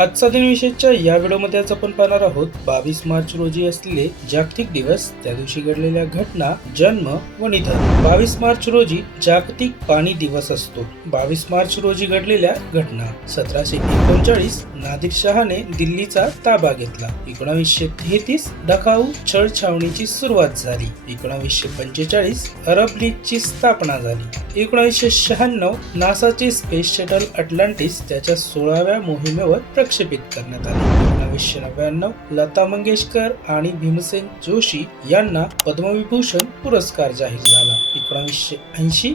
आजचा दिन विशेषच्या या व्हिडिओमध्ये आज आपण पाहणार आहोत बावीस मार्च रोजी असलेले जागतिक दिवस त्या दिवशी घडलेल्या घटना जन्म व निधन. बावीस मार्च रोजी जागतिक पाणी दिवस असतो. बावीस मार्च रोजी घडलेल्या घटना. सतराशे एकोणचाळीस नादिर शहाने दिल्लीचा ताबा घेतला. एकोणावीसशे तेहतीस डकाऊ छळ छावणीची सुरुवात झाली. एकोणावीसशे पंचेचाळीस अरब लीगची स्थापना झाली. एकोणीसशे शहाण्णव नासाचे स्पेस शटल अटलांटिस त्याच्या सोळाव्या मोहिमेवर प्रक्षेपित करण्यात आले. एकोणीसशे नव्याण्णव लता मंगेशकर आणि भीमसेन जोशी यांना पद्मविभूषण पुरस्कार जाहीर झाला. एकोणीसशे ऐंशी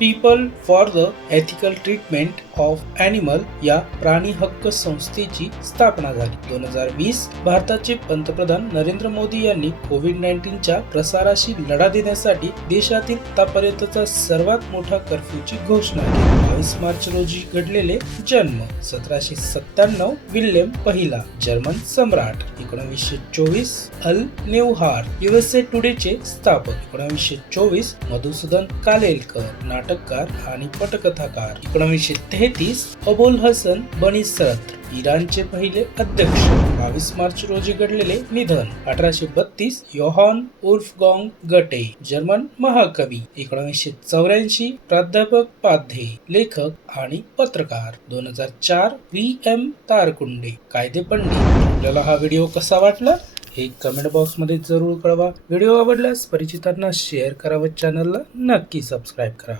people for the ethical treatment of animal या प्राणी हक्क संस्थेची स्थापना झाली. दोन हजार वीस भारताचे पंतप्रधान नरेंद्र मोदी यांनी कोविड नाईन्टीनच्या प्रसाराशी लढा देण्यासाठी देशातील आतापर्यंतचा सर्वात मोठा कर्फ्यूची घोषणा केली. बावीस मार्च रोजी घडलेले जन्म सतराशे सत्त्याण्णव विल्यम पहिला जर्मन सम्राट. एकोणीसशे चोवीस अल नेवहार युएसए टुडेचे स्थापक. एकोणीसशे चोवीस मधुसूदन कालेलकर नाटककार आणि पटकथाकार. एकोणीसशे तेहतीस अबोल हसन बनी सरत इराणचे पहिले अध्यक्ष. बावीस मार्च रोजी घडलेले निधन. अठराशे बत्तीस योहान उर्फगॉंग गटे जर्मन महाकवी. एकोणीसशे चौऱ्याऐंशी प्राध्यापक पाध्ये लेखक आणि पत्रकार. दोन हजार चार व्ही. एम. तारकुंडे. कायदे पंडित. आपल्याला हा व्हिडिओ कसा वाटला? हे कमेंट बॉक्समध्ये जरूर कळवा. व्हिडिओ आवडल्यास परिचितांना शेअर करा व चॅनलला नक्की सबस्क्राईब करा.